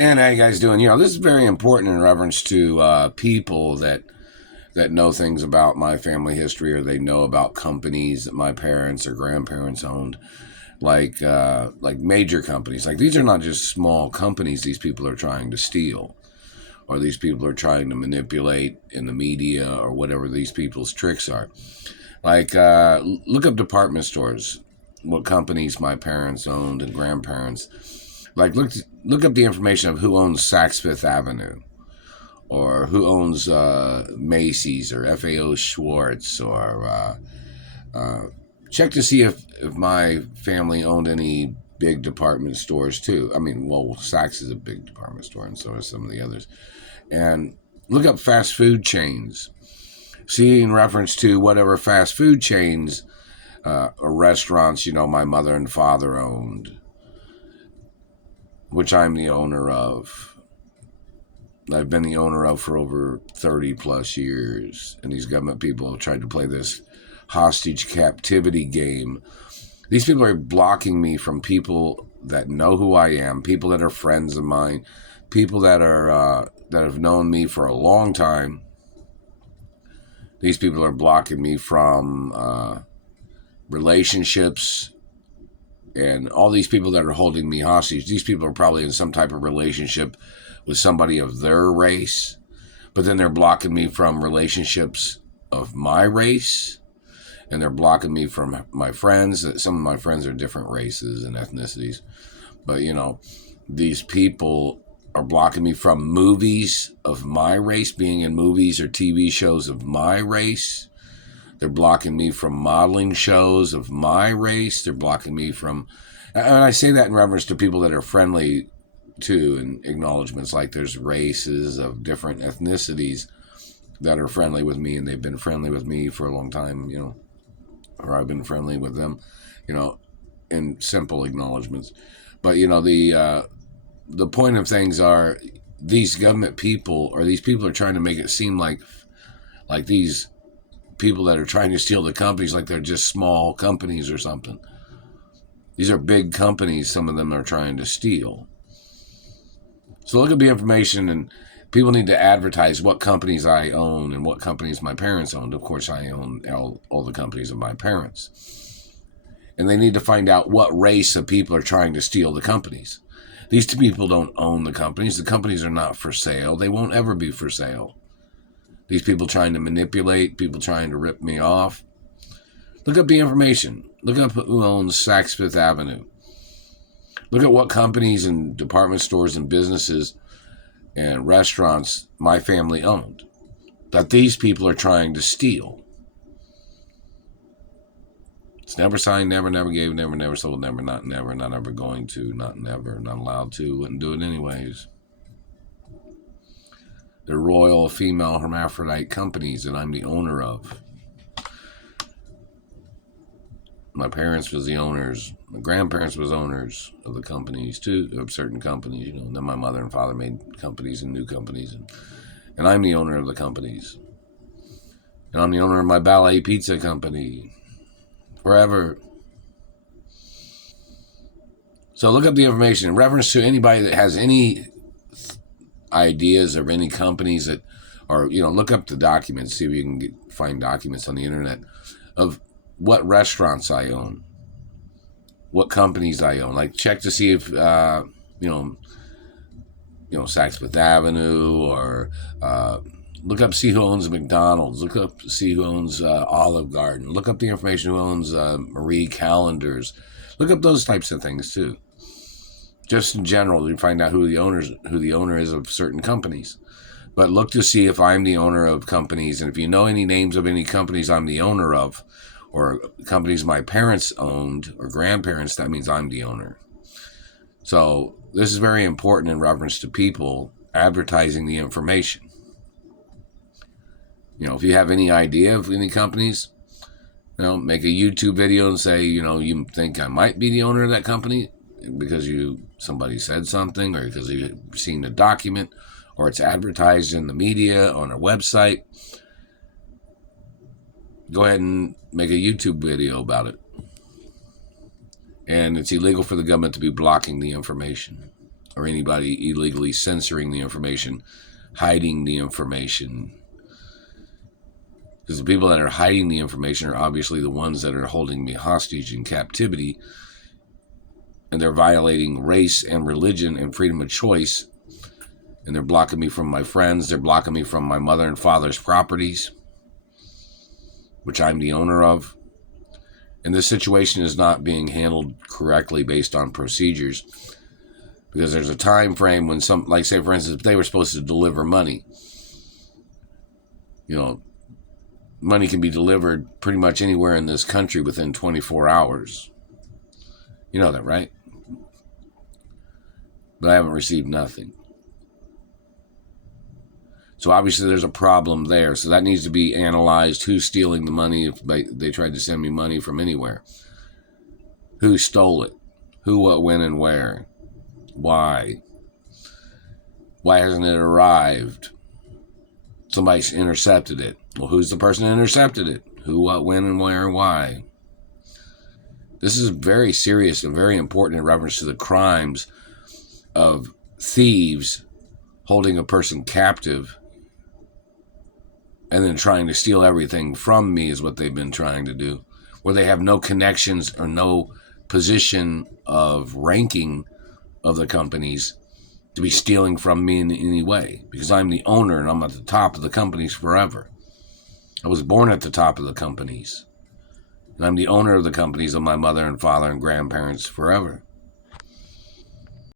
And how you guys doing? This is very important in reference to people that know things about my family history, or they know about companies that my parents or grandparents owned, like major companies. Like, these are not just small companies these people are trying to steal, or these people are trying to manipulate in the media, or whatever these people's tricks are. Like, look up department stores, what companies my parents owned and grandparents. Like, look up the information of who owns Saks Fifth Avenue, or who owns Macy's or FAO Schwartz, or check to see if my family owned any big department stores too. I mean, well, Saks is a big department store, and so are some of the others. And look up fast food chains. See, in reference to whatever fast food chains or restaurants, my mother and father owned, which I'm the owner of. I've been the owner of for over 30 plus years. And these government people have tried to play this hostage captivity game. These people are blocking me from people that know who I am, people that are friends of mine, people that are that have known me for a long time. These people are blocking me from relationships. And all these people that are holding me hostage, these people are probably in some type of relationship with somebody of their race, but then they're blocking me from relationships of my race, and they're blocking me from my friends. Some of my friends are different races and ethnicities, but these people are blocking me from movies of my race, being in movies or TV shows of my race. They're blocking me from modeling shows of my race. They're blocking me from, and I say that in reference to people that are friendly too, and acknowledgments, like there's races of different ethnicities that are friendly with me, and they've been friendly with me for a long time, or I've been friendly with them, in simple acknowledgments. But, the point of things are, these government people, or these people are trying to make it seem like these people that are trying to steal the companies, like they're just small companies or something. These are big companies some of them are trying to steal. So look at the information, and people need to advertise what companies I own and what companies my parents owned. Of course, I own all the companies of my parents. And they need to find out what race of people are trying to steal the companies. These two people don't own the companies. The companies are not for sale. They won't ever be for sale. These people trying to manipulate, people trying to rip me off. Look up the information. Look up who owns Saks Fifth Avenue. Look at what companies and department stores and businesses and restaurants my family owned that these people are trying to steal. It's never signed, never gave, never sold, never, not ever going to, not never, not allowed to, wouldn't do it anyways. They're royal female hermaphrodite companies that I'm the owner of. My parents was the owners. My grandparents was owners of the companies too, of certain companies, And then my mother and father made companies and new companies, and I'm the owner of the companies. And I'm the owner of my Ballet Pizza company forever. So look up the information in reference to anybody that has any ideas of any companies that, or look up the documents, see if you can find documents on the internet of what restaurants I own, what companies I own. Like, check to see if Saks Fifth Avenue, or look up, see who owns McDonald's. Look up, see who owns Olive Garden. Look up the information who owns Marie Callender's. Look up those types of things too. Just in general, you find out who the owner is of certain companies. But look to see if I'm the owner of companies, and if you know any names of any companies I'm the owner of, or companies my parents owned or grandparents, that means I'm the owner. So this is very important in reference to people advertising the information. If you have any idea of any companies, make a YouTube video and say, you think I might be the owner of that company because somebody said something, or because you've seen the document, or it's advertised in the media, on a website. Go ahead and make a YouTube video about it. And it's illegal for the government to be blocking the information. or anybody illegally censoring the information, hiding the information. Because the people that are hiding the information are obviously the ones that are holding me hostage in captivity, and they're violating race and religion and freedom of choice, and they're blocking me from my friends, they're blocking me from my mother and father's properties, which I'm the owner of. And this situation is not being handled correctly based on procedures, because there's a time frame when some, like say for instance, if they were supposed to deliver money, money can be delivered pretty much anywhere in this country within 24 hours. You know that, right? But I haven't received nothing. So obviously there's a problem there. So that needs to be analyzed. Who's stealing the money if they tried to send me money from anywhere? Who stole it? Who, what, when, and where? Why? Why hasn't it arrived? Somebody's intercepted it. Well, who's the person that intercepted it? Who, what, when, and where, and why? This is very serious and very important in reference to the crimes of thieves holding a person captive and then trying to steal everything from me is what they've been trying to do, where they have no connections or no position of ranking of the companies to be stealing from me in any way, because I'm the owner and I'm at the top of the companies forever. I was born at the top of the companies, and I'm the owner of the companies of my mother and father and grandparents forever.